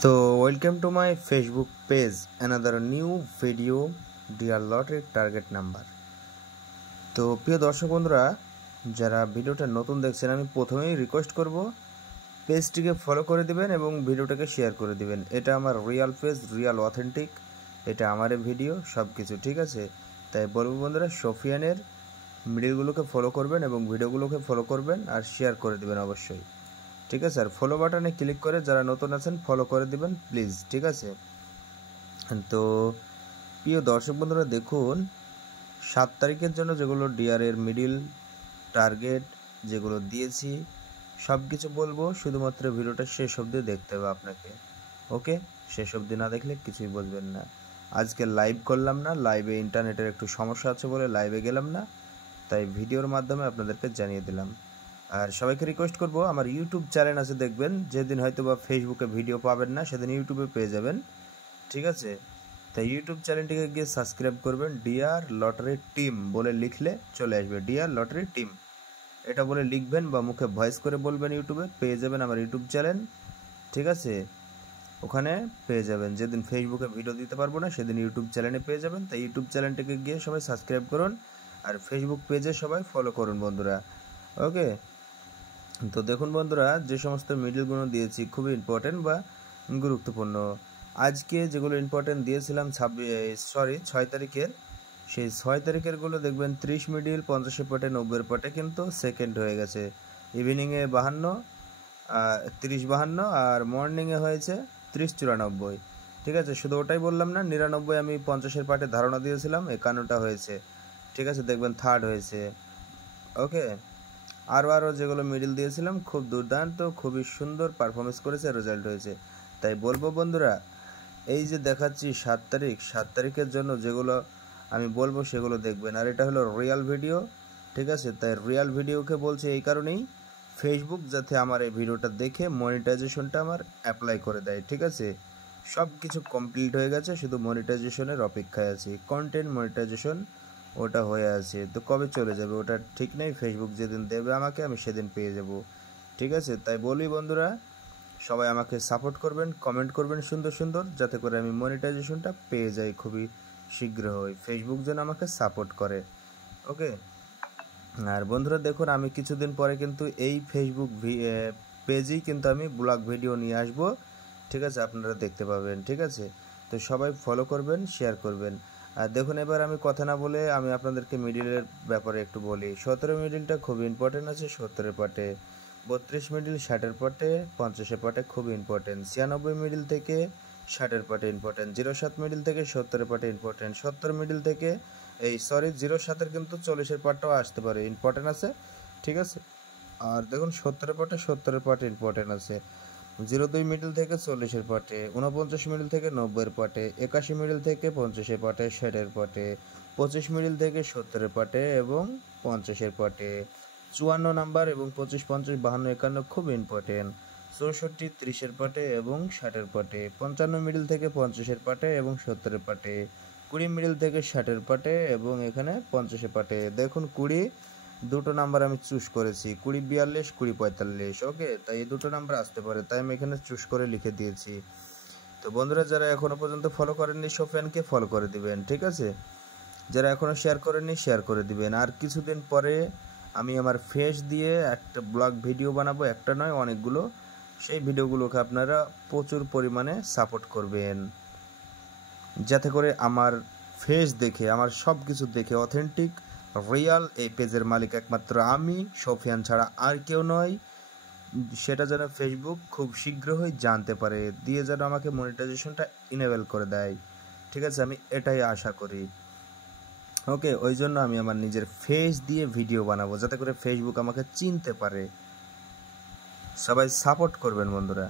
So welcome to my Facebook page, another new video, dear lottery target number. তো প্রিয় দর্শক বন্ধুরা, যারা ভিডিওটা নতুন দেখছেন, আমি প্রথমেই রিকোয়েস্ট করব পেজটিকে ফলো করে দিবেন এবং ভিডিওটাকে শেয়ার করে দিবেন। এটা আমার রিয়েল পেজ, রিয়েল অথেন্টিক, এটা আমার ভিডিও সব কিছু ঠিক আছে। তাই বলবো বন্ধুরা, সোফিয়ানের মিডিলগুলোকে ফলো করবেন এবং ভিডিওগুলোকে ফলো করবেন আর শেয়ার করে দিবেন অবশ্যই, ঠিক আছে। আর ফলো বাটনে ক্লিক করে যারা নতুন আছেন ফলো করে দিবেন প্লিজ, ঠিক আছে। তো প্রিয় দর্শক বন্ধুরা, দেখুন 7 তারিখের জন্য যেগুলো ডিআরের মিডিল টার্গেট যেগুলো দিয়েছি সব কিছু বলবো, শুধুমাত্র ভিডিওটা শেষ অবধি দেখতে হবে আপনাকে, ওকে। শেষ অবধি না দেখলে কিছুই বুঝবেন না। আজকে লাইভ করলাম না, লাইভে ইন্টারনেটের একটু সমস্যা আছে বলে লাইভে গেলাম না, তাই ভিডিওর মাধ্যমে আপনাদেরকে জানিয়ে দিলাম। আর সবাইকে রিকোয়েস্ট করব, আমার ইউটিউব চ্যানেল আছে দেখবেন, যেদিন হয়তো বা ফেসবুকে ভিডিও পাবেন না সেদিন ইউটিউবে পেয়ে যাবেন, ঠিক আছে। তাই ইউটিউব চ্যানেলটিকে গিয়ে সাবস্ক্রাইব করবেন, ডিআর লটারি টিম বলে লিখলে চলে আসবে, ডিআর লটারি টিম এটা বলে লিখবেন বা মুখে ভয়েস করে বলবেন, ইউটিউবে পেয়ে যাবেন আমার ইউটিউব চ্যানেল, ঠিক আছে। ওখানে পেয়ে যাবেন, যেদিন ফেসবুকে ভিডিও দিতে পারবো না সেদিন ইউটিউব চ্যানেলে পেয়ে যাবেন। তাই ইউটিউব চ্যানেলটিকে গিয়ে সবাই সাবস্ক্রাইব করুন আর ফেসবুক পেজে সবাই ফলো করুন বন্ধুরা, ওকে। তো দেখুন বন্ধুরা, যে সমস্ত মিডিলগুলো দিয়েছি খুবই ইম্পর্টেন্ট বা গুরুত্বপূর্ণ। আজকে যেগুলো ইম্পর্টেন্ট দিয়েছিলাম 6 তারিখের, সেই 6 তারিখেরগুলো দেখবেন 30 মিডিল 50 পটে 90 পটে কিন্তু সেকেন্ড হয়ে গেছে। ইভিনিংয়ে 52, 30 52 আর মর্নিংয়ে হয়েছে 30 94, ঠিক আছে। শুধু ওটাই বললাম না, 99 আমি 50-এর পাটে ধারণা দিয়েছিলাম, 51টা হয়েছে, ঠিক আছে। দেখবেন থার্ড হয়েছে, ওকে। আরও যেগুলো মিডিল দিয়েছিলাম খুব দুর্দান্ত, খুবই সুন্দর পারফরমেন্স করেছে, রেজাল্ট হয়েছে। তাই বলবো বন্ধুরা, এই যে দেখাচ্ছি 7 তারিখের জন্য যেগুলো আমি বলবো সেগুলো দেখবেন। আর এটা হলো রিয়েল ভিডিও, ঠিক আছে। তাই রিয়েল ভিডিওকে বলছি এই কারণেই, ফেসবুক যাতে আমার এই ভিডিওটা দেখে মনিটাইজেশনটা আমার অ্যাপ্লাই করে দেয়, ঠিক আছে। সব কিছু কমপ্লিট হয়ে গেছে, শুধু মনিটাইজেশনের অপেক্ষায় আছি, কন্টেন্ট মনিটাইজেশন ওটা হয়ে আছে। তো কবে চলে যাবে ওটা ঠিক নেই, ফেসবুক যেদিন দেবে আমাকে আমি সেদিন পেয়ে যাব, ঠিক আছে। তাই বলি বন্ধুরা, সবাই আমাকে সাপোর্ট করবেন, কমেন্ট করবেন সুন্দর সুন্দর, যাতে করে আমি মনিটাইজেশনটা পেয়ে যাই খুবই শীঘ্রই, ফেসবুক যেন আমাকে সাপোর্ট করে, ওকে। আর বন্ধুরা দেখুন, আমি কিছুদিন পরে কিন্তু এই ফেসবুক পেজেই কিন্তু আমি ব্লগ ভিডিও নিয়ে আসবো, ঠিক আছে, আপনারা দেখতে পাবেন, ঠিক আছে। তো সবাই ফলো করবেন, শেয়ার করবেন। আর দেখুন, এবার আমি কথা না বলে আমি আপনাদেরকে মিডিলের ব্যাপারে একটু বলি। 17 মিডিলটা খুব ইম্পর্টেন্ট আছে, 70-এর পাটে 32 মিডিল 60-এর পাটে 50-এর পাটে খুব ইম্পর্টেন্ট, 96 মিডিল থেকে 60-এর পাটে ইম্পর্টেন্ট, 07 মিডিল থেকে 70-এর পাটে ইম্পর্টেন্ট, 70 মিডিল থেকে 07-এর কিন্তু 40-এর পাটটাও আসতে পারে, ইম্পর্টেন্ট আছে, ঠিক আছে। আর দেখুন 70-এর পাটে ইম্পর্টেন্ট আছে, 02 মিডিল থেকে 40-এর পাটে, 49 মিডিল থেকে 90-এর পাটে, 81 মিডিল থেকে 50-এর পাটে 60-এর পাটে, 25 মিডিল থেকে 70-এর পাটে এবং 50-এর পাটে, 54 নাম্বার এবং 25 50 52 51 খুব ইম্পর্টেন্ট, 64 30-এর পাটে এবং 60-এর পাটে, 55 মিডিল থেকে 50-এর পাটে এবং 70-এর পাটে, 20 মিডিল থেকে 60-এর পাটে এবং এখানে 50-এর পাটে। দেখুন 20 দুটো নাম্বার আমি চুজ করেছি, 20 42 20 45, ওকে। তাই এই দুটো নাম্বার আসতে পারে, তাই আমি এখানে চুজ করে লিখে দিয়েছি। তো বন্ধুরা, যারা এখনো পর্যন্ত ফলো করেননি সোফিয়ানকে ফলো করে দিবেন, ঠিক আছে। যারা এখনো শেয়ার করেননি শেয়ার করে দিবেন। আর কিছুদিন পরে আমি আমার ফেস দিয়ে একটা ব্লগ ভিডিও বানাবো, একটা নয় অনেকগুলো, সেই ভিডিওগুলোকে আপনারা প্রচুর পরিমাণে সাপোর্ট করবেন, যাতে করে আমার ফেস দেখে, আমার সব কিছু দেখে অথেন্টিক রিয়াল এই পেজের মালিক একমাত্র আমি, সোফিয়ান ছাড়া আর কেউ নয়, সেটা যেন ফেসবুক খুব শীঘ্রই জানতে পারে, দিয়ে যেন আমাকে মনিটাইজেশনটা ইনেবল করে দেয়, ঠিক আছে। আমি এটাই আশা করি, ওকে। ওই জন্য আমি আমার নিজের ফেস দিয়ে ভিডিও বানাবো, যাতে করে ফেসবুক আমাকে চিনতে পারে। সবাই সাপোর্ট করবেন বন্ধুরা।